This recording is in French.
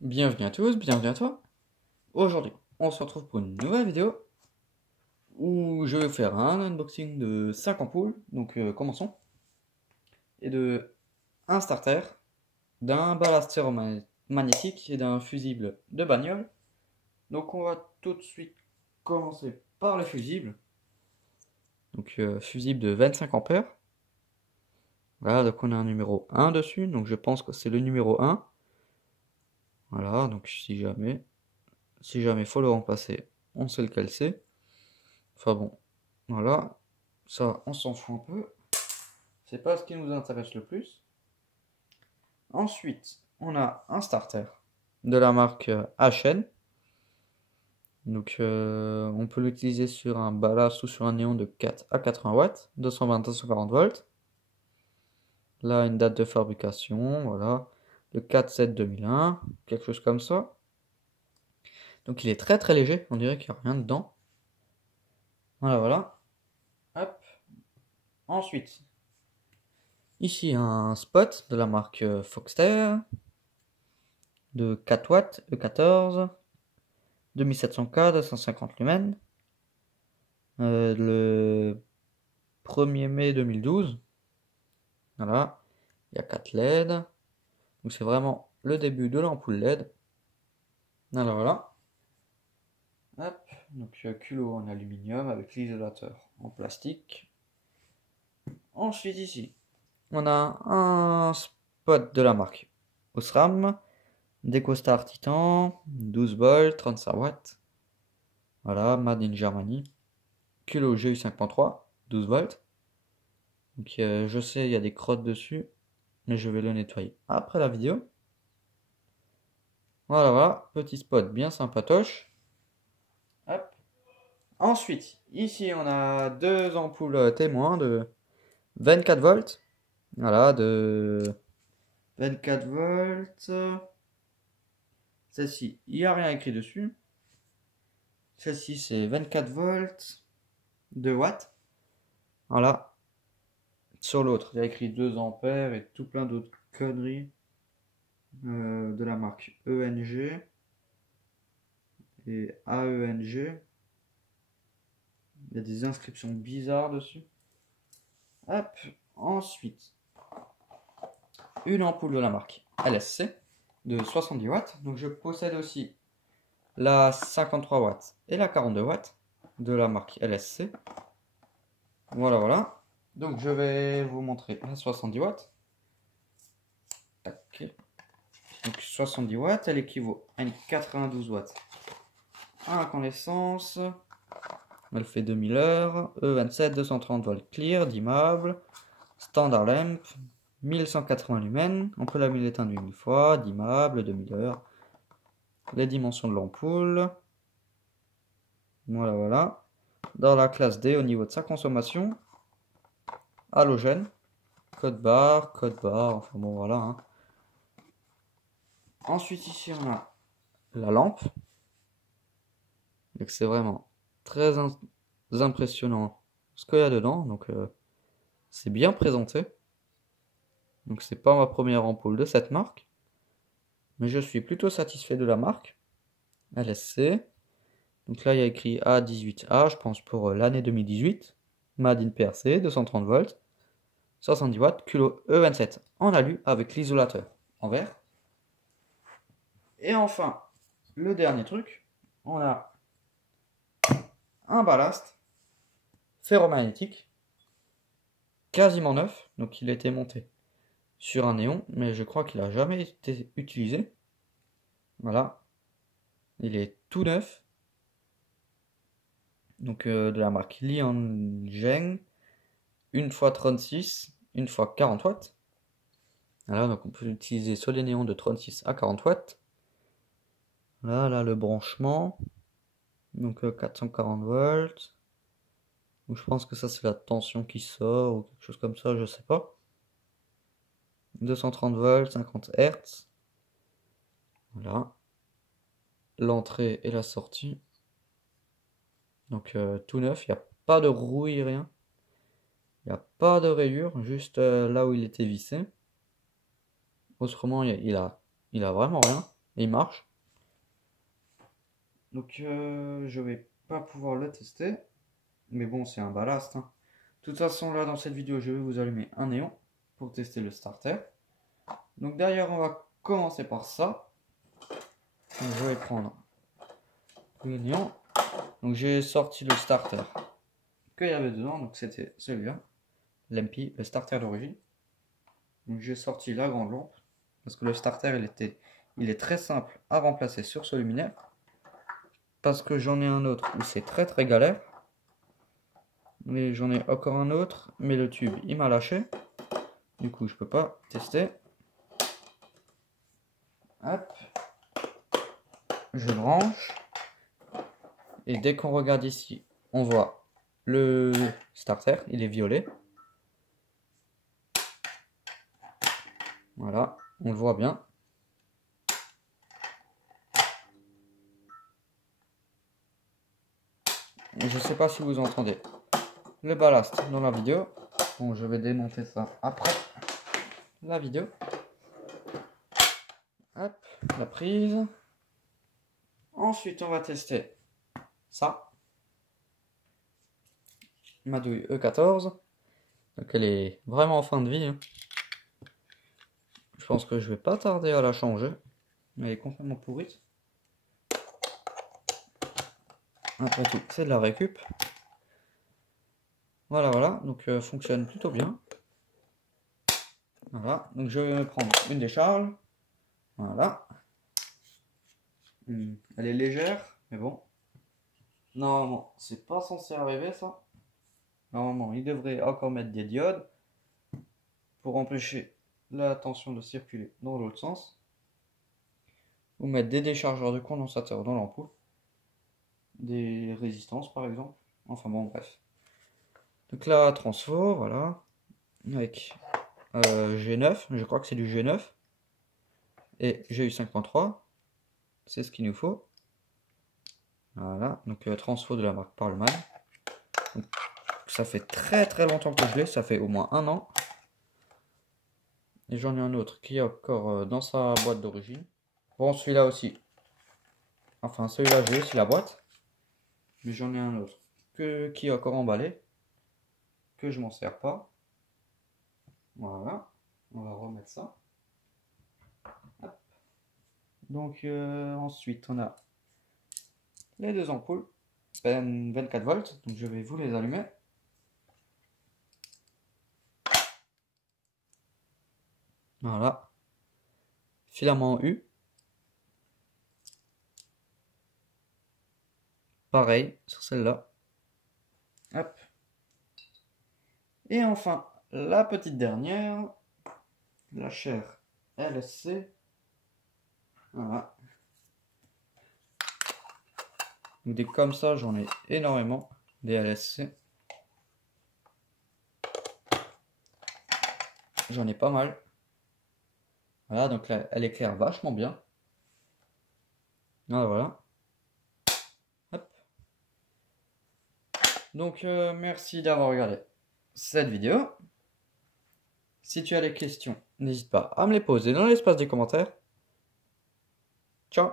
Bienvenue à tous, bienvenue à toi. Aujourd'hui, on se retrouve pour une nouvelle vidéo où je vais faire un unboxing de 5 ampoules. Donc commençons. Et de un starter, d'un ballast magnétique et d'un fusible de bagnole. Donc on va tout de suite commencer par le fusible. Donc fusible de 25 ampères. Voilà, donc on a un numéro 1 dessus. Donc je pense que c'est le numéro 1. Voilà, donc si jamais faut le remplacer, on sait lequel c'est. Enfin bon, voilà. Ça, on s'en fout un peu. C'est pas ce qui nous intéresse le plus. Ensuite, on a un starter de la marque HN. Donc, on peut l'utiliser sur un ballast ou sur un néon de 4 à 80 watts, 220-240 volts. Là, une date de fabrication, voilà. Le 4/7/2001, quelque chose comme ça. Donc, il est très très léger, on dirait qu'il n'y a rien dedans. Voilà, voilà. Hop. Ensuite, ici un spot de la marque Foxter de 4 watts, E14, 2700K, 250 lumens, le 1er mai 2012. Voilà, il y a 4 LED. Donc c'est vraiment le début de l'ampoule LED. Alors voilà. Hop. Donc culot en aluminium avec l'isolateur en plastique. Ensuite ici, on a un spot de la marque Osram, DecoStar Titan, 12 volts, 35 watts. Voilà, Made in Germany. Culot GU 5.3, 12 volts. Donc je sais, il y a des crottes dessus, mais je vais le nettoyer après la vidéo. Voilà, voilà, petit spot bien sympatoche. Hop. Ensuite, ici on a deux ampoules témoins de 24 volts. Voilà, de 24 volts. Celle-ci, il n'y a rien écrit dessus. Celle-ci, c'est 24 volts, 2 watts. Voilà. Sur l'autre, il y a écrit 2 ampères et tout plein d'autres conneries de la marque ENG et AENG. Il y a des inscriptions bizarres dessus. Hop. Ensuite, une ampoule de la marque LSC de 70 watts. Donc je possède aussi la 53 watts et la 42 watts de la marque LSC. Voilà, voilà. Donc je vais vous montrer la 70 watts. Tac. Donc 70 watts, elle équivaut à une 92 watts à incandescence. Elle fait 2000 heures. E27, 230 volts clear, dimmable. Standard lamp, 1180 lumens. On peut la l'éteindre 1000 fois, dimmable, 2000 heures. Les dimensions de l'ampoule. Voilà, voilà. Dans la classe D, au niveau de sa consommation, halogène, code barre, enfin bon, voilà. Hein. Ensuite, ici, on a la lampe. Donc, c'est vraiment très impressionnant ce qu'il y a dedans. Donc, c'est bien présenté. Donc, c'est pas ma première ampoule de cette marque. Mais je suis plutôt satisfait de la marque. LSC. Donc là, il y a écrit A18A, je pense pour l'année 2018. Made in PRC, 230 volts, 70 watts, culot E27 en alu avec l'isolateur en verre. Et enfin, le dernier truc, on a un ballast ferromagnétique, quasiment neuf. Donc il a été monté sur un néon, mais je crois qu'il n'a jamais été utilisé. Voilà, il est tout neuf. Donc de la marque Lianzheng, une fois 36, une fois 40 watts. Voilà, donc on peut l'utiliser sur les néons de 36 à 40 watts. Là, le branchement. Donc 440 volts. Donc je pense que ça c'est la tension qui sort ou quelque chose comme ça, je sais pas. 230 volts, 50 Hz. Voilà. L'entrée et la sortie. Donc tout neuf, il n'y a pas de rouille, rien. Il n'y a pas de rayure, juste là où il était vissé. Autrement, il a vraiment rien. Et il marche. Donc je vais pas pouvoir le tester. Mais bon, c'est un ballast, hein. De toute façon, là, dans cette vidéo, je vais vous allumer un néon pour tester le starter. Donc d'ailleurs, on va commencer par ça. Donc, je vais prendre le néon. Donc j'ai sorti le starter qu'il y avait dedans. Donc c'était celui-là, l'MP, le starter d'origine. Donc j'ai sorti la grande lampe parce que le starter, il est très simple à remplacer sur ce luminaire. Parce que j'en ai un autre où c'est très très galère. Mais j'en ai encore un autre, mais le tube il m'a lâché. Du coup je peux pas tester. Hop. Je branche. Et dès qu'on regarde ici, on voit le starter, il est violet. Voilà, on le voit bien. Et je sais pas si vous entendez le ballast dans la vidéo. Bon, je vais démonter ça après la vidéo. Hop, la prise. Ensuite, on va tester ça. Ma douille E14. Donc elle est vraiment en fin de vie, hein. Je pense que je vais pas tarder à la changer. Elle est complètement pourrite. Après tout, c'est de la récup. Voilà, voilà. Donc fonctionne plutôt bien. Voilà. Donc je vais me prendre une décharge. Voilà. Elle est légère, mais bon. Normalement, c'est pas censé arriver ça. Normalement, il devrait encore mettre des diodes pour empêcher la tension de circuler dans l'autre sens. Ou mettre des déchargeurs de condensateur dans l'ampoule. Des résistances par exemple. Enfin bon, bref. Donc là, transfo, voilà. Avec G9, je crois que c'est du G9. Et GU5.3. C'est ce qu'il nous faut. Voilà, donc transfo de la marque Parleman. Donc, ça fait très très longtemps que je l'ai, ça fait au moins 1 an. Et j'en ai un autre qui est encore dans sa boîte d'origine. Bon, celui-là aussi. Enfin, celui-là, j'ai aussi la boîte. Mais j'en ai un autre qui est encore emballé. Que je m'en sers pas. Voilà. On va remettre ça. Hop. Donc, ensuite, on a les deux ampoules. 24 volts. Donc, je vais vous les allumer. Voilà. Filament U. Pareil sur celle-là. Hop. Et enfin, la petite dernière, la chaire LSC. Voilà. Donc des comme ça, j'en ai énormément, des LSC. J'en ai pas mal. Voilà, donc là, elle éclaire vachement bien. Voilà. Hop. Donc, merci d'avoir regardé cette vidéo. Si tu as des questions, n'hésite pas à me les poser dans l'espace des commentaires. Ciao!